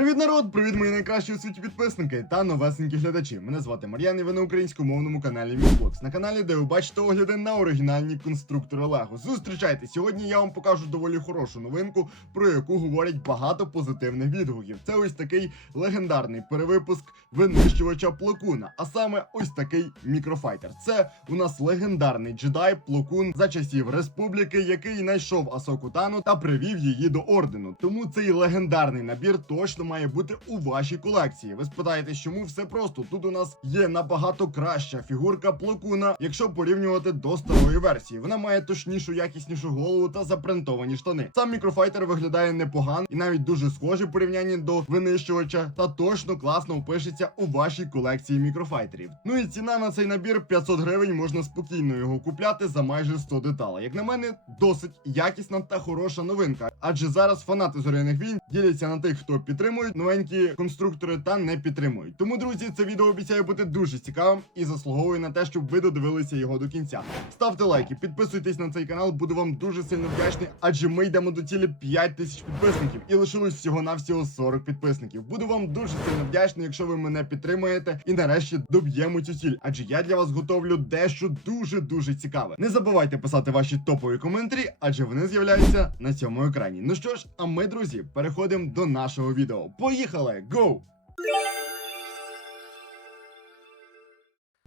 Привіт, народ! Привіт, мої найкращі у світі підписники та новесенькі глядачі. Мене звати Мар'ян, і ви на українськомовному каналі Міфлокс. На каналі, де ви бачите огляди на оригінальні конструктори Лего. Зустрічайте! Сьогодні я вам покажу доволі хорошу новинку, про яку говорять багато позитивних відгуків. Це ось такий легендарний перевипуск винищувача Плокуна, а саме ось такий мікрофайтер. Це у нас легендарний джедай Плокун за часів республіки, який знайшов Асоку Тану та привів її до ордену. Тому цей легендарний набір точно має бути у вашій колекції. Ви спитаєте, чому все просто? Тут у нас є набагато краща фігурка Плокуна, якщо порівнювати до старої версії. Вона має точнішу, якіснішу голову та запринтовані штани. Сам мікрофайтер виглядає непогано і навіть дуже схожий порівнянні до винищувача, та точно класно впишеться у вашій колекції мікрофайтерів. Ну і ціна на цей набір 500 гривень. Можна спокійно його купляти за майже 100 деталей. Як на мене, досить якісна та хороша новинка. Адже зараз фанати зоряних війн діляться на тих, хто підтримують новенькі конструктори та не підтримують. Тому, друзі, це відео обіцяє бути дуже цікавим і заслуговує на те, щоб ви додивилися його до кінця. Ставте лайки, підписуйтесь на цей канал, буду вам дуже сильно вдячний, адже ми йдемо до цілі 5 тисяч підписників і лишилось всього навсього 40 підписників. Буду вам дуже сильно вдячний, якщо ви мене підтримуєте і нарешті доб'ємо цю ціль. Адже я для вас готовлю дещо дуже дуже цікаве. Не забувайте писати ваші топові коментарі, адже вони з'являються на цьому екрані. Ну що ж, а ми, друзі, переходимо до нашого відео. Поїхали! Гоу!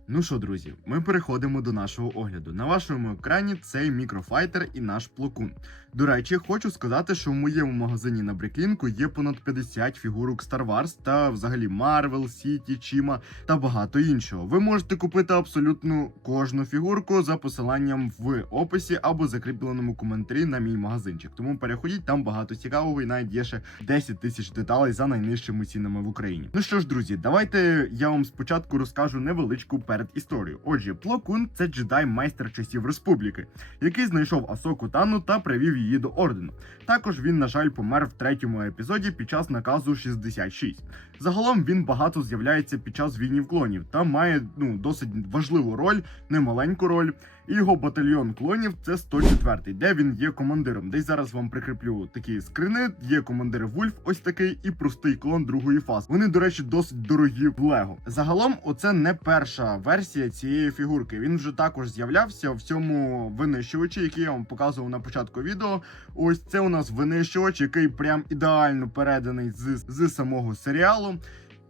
Ну що, друзі, ми переходимо до нашого огляду. На вашому екрані цей мікрофайтер і наш плокун. До речі, хочу сказати, що в моєму магазині на Бреклінку є понад 50 фігурок Star Wars та взагалі Marvel, City, Чіма та багато іншого. Ви можете купити абсолютно кожну фігурку за посиланням в описі або закріпленому коментарі на мій магазинчик. Тому переходіть, там багато цікавого і навіть є ще 10 тисяч деталей за найнижчими цінами в Україні. Ну що ж, друзі, давайте я вам спочатку розкажу невеличку перед історію. Отже, Плокун це джедай майстер часів республіки, який знайшов Асоку Тану та привів її до ордену. Також він, на жаль, помер в третьому епізоді під час наказу 66. Загалом він багато з'являється під час війнів клонів та має ну досить важливу роль, немаленьку роль. І його батальйон клонів це 104, де він є командиром. Десь зараз вам прикріплю такі скрини. Є командир Вульф, ось такий, і простий клон другої фази. Вони, до речі, досить дорогі в Лего. Загалом, оце не перша версія цієї фігурки. Він вже також з'являвся в цьому винищувачі, який я вам показував на початку відео. Ось це у нас винищувач, який прям ідеально переданий з, з самого серіалу.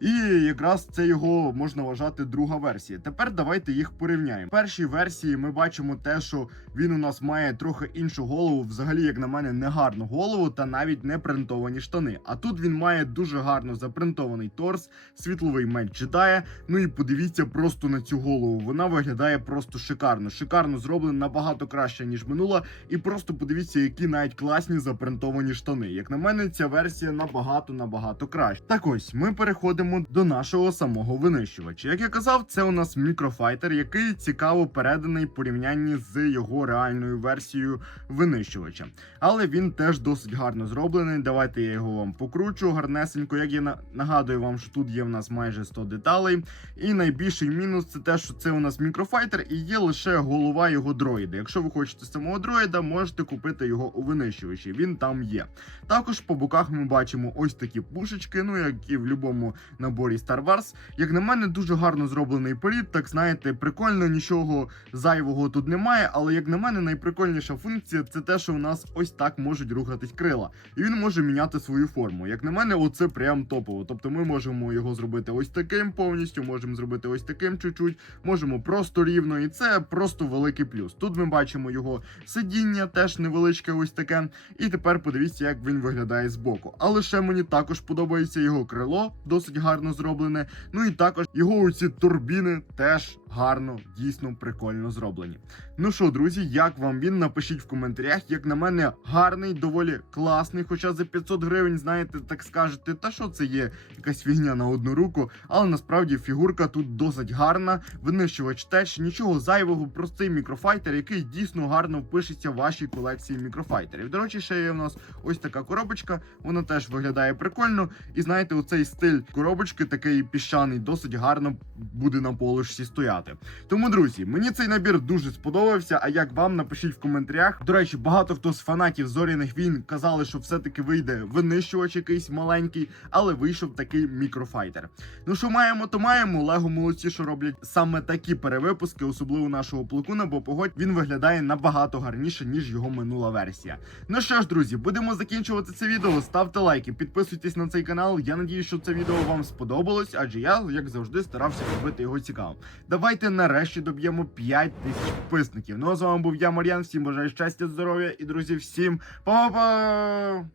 І якраз це його можна вважати друга версія. Тепер давайте їх порівняємо. В першій версії ми бачимо те, що він у нас має трохи іншу голову, взагалі, як на мене, не гарну голову та навіть не принтовані штани. А тут він має дуже гарно запринтований торс, світловий меч джедая. Ну і подивіться просто на цю голову. Вона виглядає просто шикарно. Шикарно зроблена набагато краще ніж минула. І просто подивіться, які навіть класні запринтовані штани. Як на мене, ця версія набагато набагато краще. Так ось ми переходимо до нашого самого винищувача. Як я казав, це у нас мікрофайтер, який цікаво переданий в порівнянні з його реальною версією винищувача. Але він теж досить гарно зроблений. Давайте я його вам покручу гарнесенько. Як я на- нагадую вам, що тут є в нас майже 100 деталей. І найбільший мінус це те, що це у нас мікрофайтер і є лише голова його дроїда. Якщо ви хочете самого дроїда, можете купити його у винищувачі. Він там є. Також по боках ми бачимо ось такі пушечки, ну як і в будь-якому наборі Star Wars. Як на мене, дуже гарно зроблений політ. Так знаєте, прикольно, нічого зайвого тут немає. Але як на мене, найприкольніша функція це те, що у нас ось так можуть рухатись крила, і він може міняти свою форму. Як на мене, оце прям топово. Тобто ми можемо його зробити ось таким повністю, можемо зробити ось таким чуть-чуть, можемо просто рівно, і це просто великий плюс. Тут ми бачимо його сидіння, теж невеличке, ось таке. І тепер подивіться, як він виглядає збоку. Але ще мені також подобається його крило, досить гарно зроблене. Ну і також його оці турбіни теж гарно, дійсно прикольно зроблені. Ну що, друзі, як вам він? Напишіть в коментарях. Як на мене, гарний, доволі класний. Хоча за 500 гривень, знаєте, так скажете, та що це є якась фігня на одну руку. Але насправді фігурка тут досить гарна. Винищувач теж нічого зайвого, простий мікрофайтер, який дійсно гарно впишеться в вашій колекції мікрофайтерів. До речі, ще є в нас ось така коробочка. Вона теж виглядає прикольно. І знаєте, оцей стиль коробочки такий піщаний, досить гарно буде на полишці стояти. Тому, друзі, мені цей набір дуже сподобався. А як вам напишіть в коментарях. До речі, багато хто з фанатів зоряних війн казали, що все-таки вийде винищувач якийсь маленький, але вийшов такий мікрофайтер. Ну що маємо, то маємо. Лего молодці, що роблять саме такі перевипуски, особливо нашого плакуна, бо погодь він виглядає набагато гарніше, ніж його минула версія. Ну що ж, друзі, будемо закінчувати це відео. Ставте лайки, підписуйтесь на цей канал. Я надію, що це відео вам сподобалось, адже я, як завжди, старався робити його цікавим. Давайте нарешті доб'ємо 5 тисяч підписників. Ну а з вами був я, Мар'ян. Всім бажаю щастя, здоров'я і друзі, всім па-па!